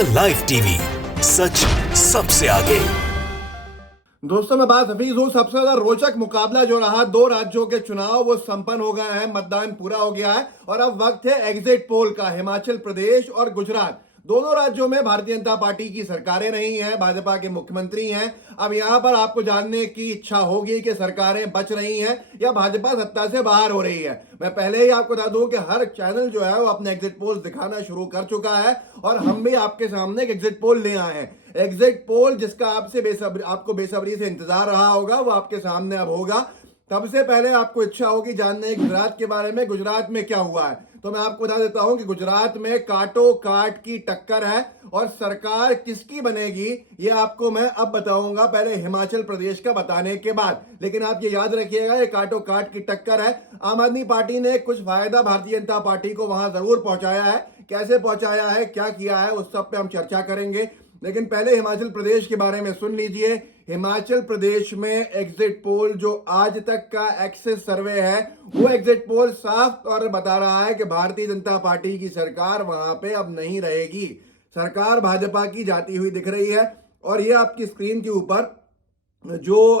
India live TV, सच सबसे आगे। दोस्तों मैं बात हफीज हूँ। सबसे ज्यादा रोचक मुकाबला जो रहा, दो राज्यों के चुनाव वो संपन्न हो गए हैं, मतदान पूरा हो गया है और अब वक्त है एग्जिट पोल का। हिमाचल प्रदेश और गुजरात दोनों राज्यों में भारतीय जनता पार्टी की सरकारें रही हैं, भाजपा के मुख्यमंत्री हैं। अब यहां पर आपको जानने की इच्छा होगी कि सरकारें बच रही हैं या भाजपा सत्ता से बाहर हो रही है। मैं पहले ही आपको बता दूं कि हर चैनल जो है वो अपने एग्जिट पोल दिखाना शुरू कर चुका है और हम भी आपके सामने एक एग्जिट पोल ले आए हैं। एग्जिट पोल जिसका आपको बेसब्री से इंतजार रहा होगा, वो आपके सामने अब होगा। सबसे पहले आपको इच्छा होगी जानने गुजरात के बारे में, गुजरात में क्या हुआ है। तो मैं आपको बता देता हूं कि गुजरात में काटो काट की टक्कर है और सरकार किसकी बनेगी ये आपको मैं अब बताऊंगा, पहले हिमाचल प्रदेश का बताने के बाद। लेकिन आप ये याद रखिएगा, ये काटो काट की टक्कर है। आम आदमी पार्टी ने कुछ फायदा भारतीय जनता पार्टी को वहां जरूर पहुंचाया है। कैसे पहुंचाया है, क्या किया है, उस सब पे हम चर्चा करेंगे। लेकिन पहले हिमाचल प्रदेश के बारे में सुन लीजिए। हिमाचल प्रदेश में एग्जिट पोल जो आज तक का एक्सिस सर्वे है, वो एग्जिट पोल साफ तौर पर बता रहा है कि भारतीय जनता पार्टी की सरकार वहां पे अब नहीं रहेगी। सरकार भाजपा की जाती हुई दिख रही है। और ये आपकी स्क्रीन के ऊपर जो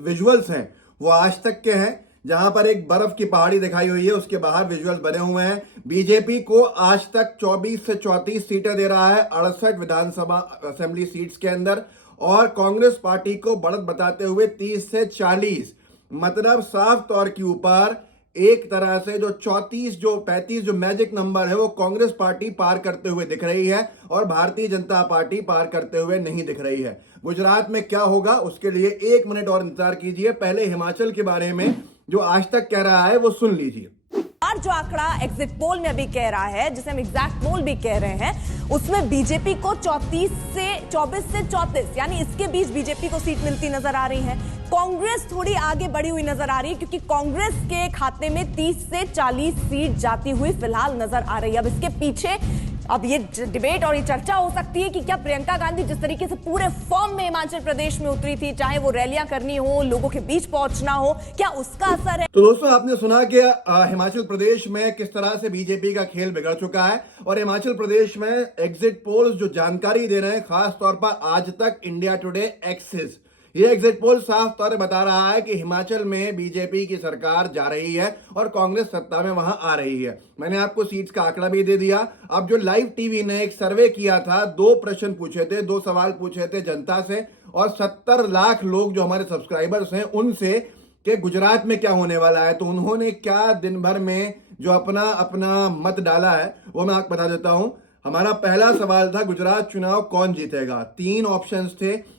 विजुअल्स हैं वो आज तक के हैं, जहां पर एक बर्फ की पहाड़ी दिखाई हुई है, उसके बाहर विजुअल्स बने हुए हैं। बीजेपी को आज तक 24 से 34 सीटें दे रहा है 68 विधानसभा असेंबली सीट्स के अंदर, और कांग्रेस पार्टी को बढ़त बताते हुए 30 से 40। मतलब साफ तौर के ऊपर एक तरह से जो 35 जो मैजिक नंबर है वो कांग्रेस पार्टी पार करते हुए दिख रही है और भारतीय जनता पार्टी पार करते हुए नहीं दिख रही है। गुजरात में क्या होगा उसके लिए 1 मिनट और इंतजार कीजिए। पहले हिमाचल के बारे में जो आज तक कह रहा है वो सुन लीजिए। और जो आंकड़ा एग्जिट पोल में अभी कह रहा है, जिसे हम एग्जैक्ट पोल भी कह रहे हैं, उसमें बीजेपी को 24 से 34 यानी इसके बीच बीजेपी को सीट मिलती नजर आ रही है। कांग्रेस थोड़ी आगे बढ़ी हुई नजर आ रही है क्योंकि कांग्रेस के खाते में 30 से 40 सीट जाती हुई फिलहाल नजर आ रही है। अब इसके पीछे अब ये डिबेट और ये चर्चा हो सकती है कि क्या प्रियंका गांधी जिस तरीके से पूरे फॉर्म में हिमाचल प्रदेश में उतरी थी, चाहे वो रैलियां करनी हो, लोगों के बीच पहुंचना हो, क्या उसका असर है। तो दोस्तों आपने सुना कि हिमाचल प्रदेश में किस तरह से बीजेपी का खेल बिगड़ चुका है और हिमाचल प्रदेश में एग्जिट पोल्स जो जानकारी दे रहे हैं, खास तौर पर आज तक इंडिया टुडे एक्सिस, ये एग्जिट पोल साफ तौर पर बता रहा है कि हिमाचल में बीजेपी की सरकार जा रही है और कांग्रेस सत्ता में वहां आ रही है। मैंने आपको सीट्स का आंकड़ा भी दे दिया। अब जो लाइव टीवी ने एक सर्वे किया था, 2 प्रश्न पूछे थे, 2 सवाल पूछे थे जनता से और 70 लाख लोग जो हमारे सब्सक्राइबर्स हैं उनसे कि गुजरात में क्या होने वाला है। तो उन्होंने क्या दिन भर में जो अपना मत डाला है वो मैं आपको बता देता हूं। हमारा पहला सवाल था गुजरात चुनाव कौन जीतेगा। 3 ऑप्शंस थे,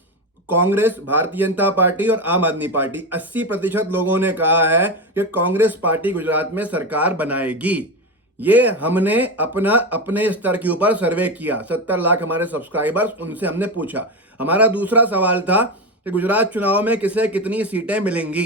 कांग्रेस, भारतीय जनता पार्टी और आम आदमी पार्टी। 80% लोगों ने कहा है कि कांग्रेस पार्टी गुजरात में सरकार बनाएगी। ये हमने अपने स्तर के ऊपर सर्वे किया। 70 लाख हमारे सब्सक्राइबर्स, उनसे हमने पूछा। हमारा दूसरा सवाल था कि गुजरात चुनाव में किसे कितनी सीटें मिलेंगी।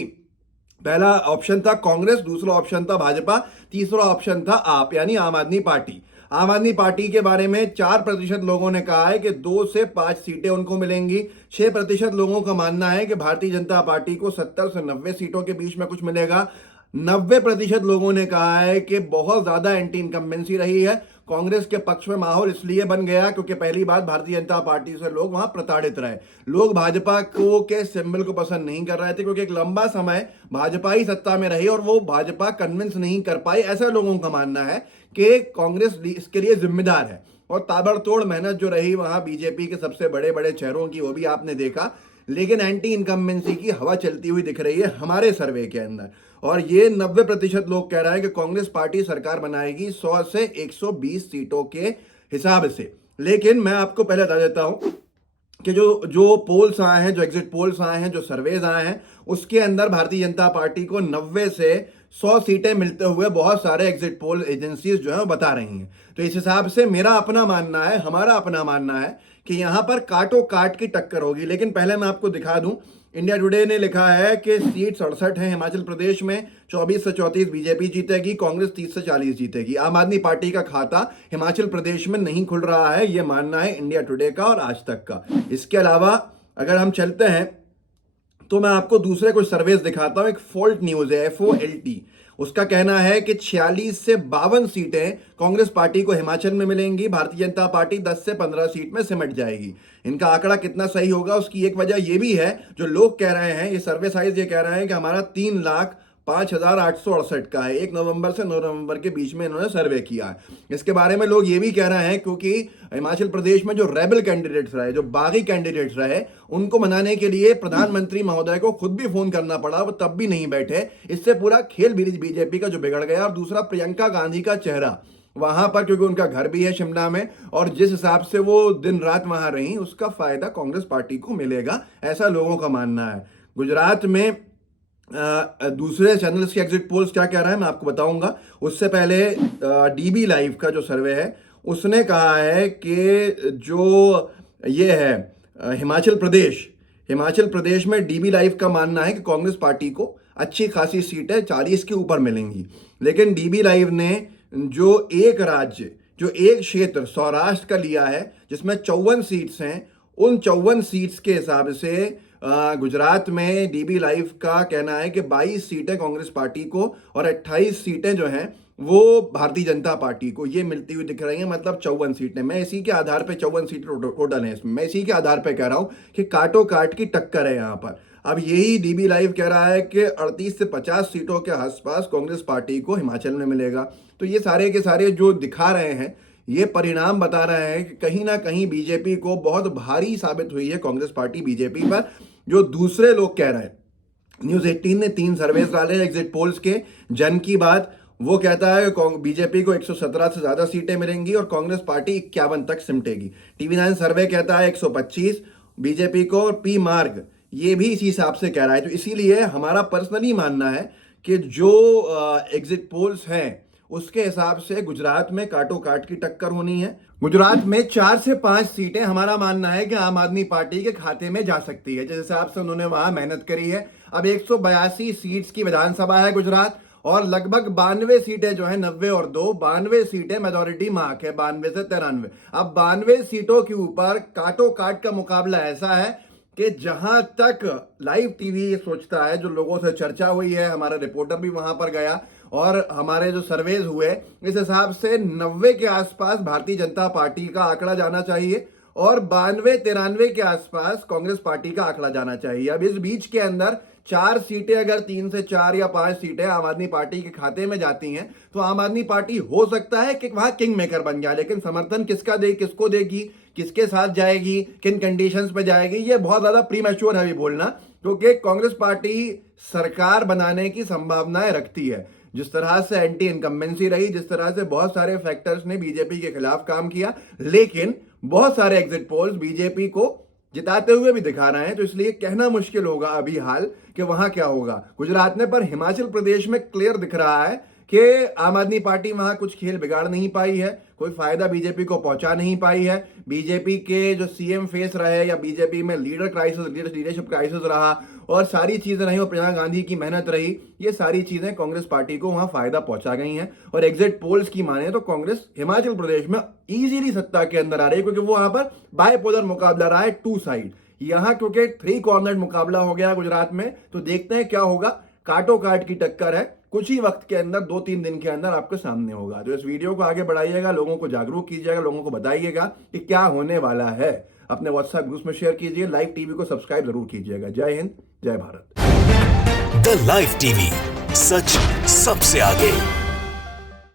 पहला ऑप्शन था कांग्रेस, दूसरा ऑप्शन था भाजपा, तीसरा ऑप्शन था आप यानी आम आदमी पार्टी। आम आदमी पार्टी के बारे में 4% लोगों ने कहा है कि 2 से 5 सीटें उनको मिलेंगी। 6% लोगों का मानना है कि भारतीय जनता पार्टी को 70 से 90 सीटों के बीच में कुछ मिलेगा। 90% लोगों ने कहा है कि बहुत ज्यादा एंटी इनकम्बेंसी रही है। कांग्रेस के पक्ष में माहौल इसलिए बन गया क्योंकि पहली बात भारतीय जनता पार्टी से लोग वहां प्रताड़ित रहे। लोग भाजपा को के सिंबल को पसंद नहीं कर रहे थे क्योंकि एक लंबा समय भाजपा ही सत्ता में रही और वो भाजपा कन्विंस नहीं कर पाई। ऐसा लोगों का मानना है कि कांग्रेस इसके लिए जिम्मेदार है। और ताबड़तोड़ मेहनत जो रही वहां बीजेपी के सबसे बड़े बड़े चेहरों की, वो भी आपने देखा। लेकिन एंटी इनकम्बेंसी की हवा चलती हुई दिख रही है हमारे सर्वे के अंदर। और ये 90% लोग कह रहे हैं कि कांग्रेस पार्टी सरकार बनाएगी 100 से 120 सीटों के हिसाब से। लेकिन मैं आपको पहले बता देता हूं कि जो पोल्स आए हैं, जो एग्जिट पोल्स आए हैं, जो सर्वेज आए हैं, उसके अंदर भारतीय जनता पार्टी को 90 से 100 सीटें मिलते हुए बहुत सारे एग्जिट पोल एजेंसीज जो है वो बता रही हैं। तो इस हिसाब से मेरा अपना मानना है, हमारा अपना मानना है कि यहां पर काटो काट की टक्कर होगी। लेकिन पहले मैं आपको दिखा दूं, इंडिया टुडे ने लिखा है कि सीट 67 है हिमाचल प्रदेश में, 24 से 34 बीजेपी जीतेगी, कांग्रेस 30 से 40 जीतेगी। आम आदमी पार्टी का खाता हिमाचल प्रदेश में नहीं खुल रहा है, यह मानना है इंडिया टुडे का और आज तक का। इसके अलावा अगर हम चलते हैं तो मैं आपको दूसरे कुछ सर्वेस दिखाता हूं। एक फोल्ट न्यूज है, FOLT, उसका कहना है कि 46 से 52 सीटें कांग्रेस पार्टी को हिमाचल में मिलेंगी, भारतीय जनता पार्टी 10 से 15 सीट में सिमट जाएगी। इनका आंकड़ा कितना सही होगा उसकी एक वजह यह भी है, जो लोग कह रहे हैं, ये सर्वे साइज ये कह रहे हैं कि हमारा 3,05,868 का है। 1 नवंबर से 9 नवंबर के बीच में इन्होंने सर्वे किया है। इसके बारे में लोग ये भी कह रहे हैं क्योंकि हिमाचल प्रदेश में जो रेबल कैंडिडेट्स रहे, जो बागी कैंडिडेट्स रहे, उनको मनाने के लिए प्रधानमंत्री महोदय को खुद भी फोन करना पड़ा, वो तब भी नहीं बैठे। इससे पूरा खेल बीजेपी का जो बिगड़ गया। और दूसरा, प्रियंका गांधी का चेहरा वहां पर, क्योंकि उनका घर भी है शिमला में, और जिस हिसाब से वो दिन रात वहां रही, उसका फायदा कांग्रेस पार्टी को मिलेगा, ऐसा लोगों का मानना है। गुजरात में दूसरे चैनल्स के एग्जिट पोल्स क्या कह रहा है मैं आपको बताऊंगा। उससे पहले डीबी लाइव का जो सर्वे है उसने कहा है कि जो ये है हिमाचल प्रदेश में डीबी लाइव का मानना है कि कांग्रेस पार्टी को अच्छी खासी सीटें 40 के ऊपर मिलेंगी। लेकिन डीबी लाइव ने जो एक राज्य, जो एक क्षेत्र सौराष्ट्र का लिया है जिसमें 54 सीट्स हैं, उन 54 सीट्स के हिसाब से गुजरात में डीबी लाइव का कहना है कि 22 सीटें कांग्रेस पार्टी को और 28 सीटें जो हैं वो भारतीय जनता पार्टी को ये मिलती हुई दिख रही हैं। मतलब 54 सीटें। मैं इसी के आधार पे 54 सीटें टोटल है इसमें, मैं इसी के आधार पे कह रहा हूं कि काटो काट की टक्कर है यहां पर। अब यही डीबी लाइव कह रहा है कि 38 से 50 सीटों के आसपास कांग्रेस पार्टी को हिमाचल में मिलेगा। तो ये सारे के सारे जो दिखा रहे हैं, ये परिणाम बता रहे हैं कि कहीं ना कहीं बीजेपी को बहुत भारी साबित हुई है कांग्रेस पार्टी बीजेपी पर। जो दूसरे लोग कह रहे हैं, न्यूज़ 18 ने 3 सर्वेस डाले एग्जिट पोल्स के। जन की बात, वो कहता है कि बीजेपी को 117 से ज्यादा सीटें मिलेंगी और कांग्रेस पार्टी 51 तक सिमटेगी। TV9 सर्वे कहता है 125 बीजेपी को, और पी मार्ग ये भी इसी हिसाब से कह रहा है। तो इसीलिए हमारा पर्सनली मानना है कि जो एग्जिट पोल्स हैं उसके हिसाब से गुजरात में काटो काट की टक्कर होनी है। गुजरात में 4 से 5 सीटें हमारा मानना है कि आम आदमी पार्टी के खाते में जा सकती है, जिस हिसाब से उन्होंने वहां मेहनत करी है। अब 182 सीट्स की विधानसभा है गुजरात, और लगभग 92 सीटें जो है, 90 और 2, 92 सीटें मेजोरिटी मार्क है, 92 से 93। अब 92 सीटों के ऊपर काटो काट का मुकाबला ऐसा है कि जहां तक लाइव टीवी सोचता है, जो लोगों से चर्चा हुई है, हमारा रिपोर्टर भी वहां पर गया और हमारे जो सर्वेज हुए, इस हिसाब से 90 के आसपास भारतीय जनता पार्टी का आंकड़ा जाना चाहिए और 92-93 के आसपास कांग्रेस पार्टी का आंकड़ा जाना चाहिए। अब इस बीच के अंदर 4 सीटें, अगर 3 से 4 या 5 सीटें आम आदमी पार्टी के खाते में जाती हैं तो आम आदमी पार्टी हो सकता है कि वहां किंग मेकर बन जाए। लेकिन समर्थन किसको देगी, किसके साथ जाएगी, किन कंडीशंस पे जाएगी, ये बहुत ज्यादा प्रीमैच्योर है अभी बोलना, क्योंकि कांग्रेस पार्टी सरकार बनाने की संभावनाएं रखती है। जिस तरह से एंटी इनकम्बेंसी रही, जिस तरह से बहुत सारे फैक्टर्स ने बीजेपी के खिलाफ काम किया, लेकिन बहुत सारे एग्जिट पोल्स बीजेपी को जिताते हुए भी दिखा रहे हैं। तो इसलिए कहना मुश्किल होगा अभी हाल कि वहां क्या होगा गुजरात में। पर हिमाचल प्रदेश में क्लियर दिख रहा है कि आम आदमी पार्टी वहां कुछ खेल बिगाड़ नहीं पाई है, कोई फायदा बीजेपी को पहुंचा नहीं पाई है। बीजेपी के जो सीएम फेस रहे, या बीजेपी में लीडरशिप क्राइसिस रहा, और सारी चीजें रही, और प्रियंका गांधी की मेहनत रही, ये सारी चीजें कांग्रेस पार्टी को वहां फायदा पहुंचा गई हैं। और एग्जिट पोल्स की माने तो कांग्रेस हिमाचल प्रदेश में इजीली सत्ता के अंदर आ रही है, क्योंकि वो वहां पर बायपोलर मुकाबला रहा है, 2 साइड। यहां क्योंकि 3 कॉर्नर मुकाबला हो गया गुजरात में, तो देखते हैं क्या होगा। काटो काट की टक्कर है, कुछ ही वक्त के अंदर, 2-3 दिन के अंदर आपके सामने होगा। तो इस वीडियो को आगे बढ़ाइएगा, लोगों को जागरूक कीजिएगा, लोगों को बताइएगा कि क्या होने वाला है। अपने व्हाट्सएप ग्रुप में शेयर कीजिए, लाइव टीवी को सब्सक्राइब जरूर कीजिएगा। जय हिंद, जय भारत। द लाइव टीवी, सच सबसे आगे।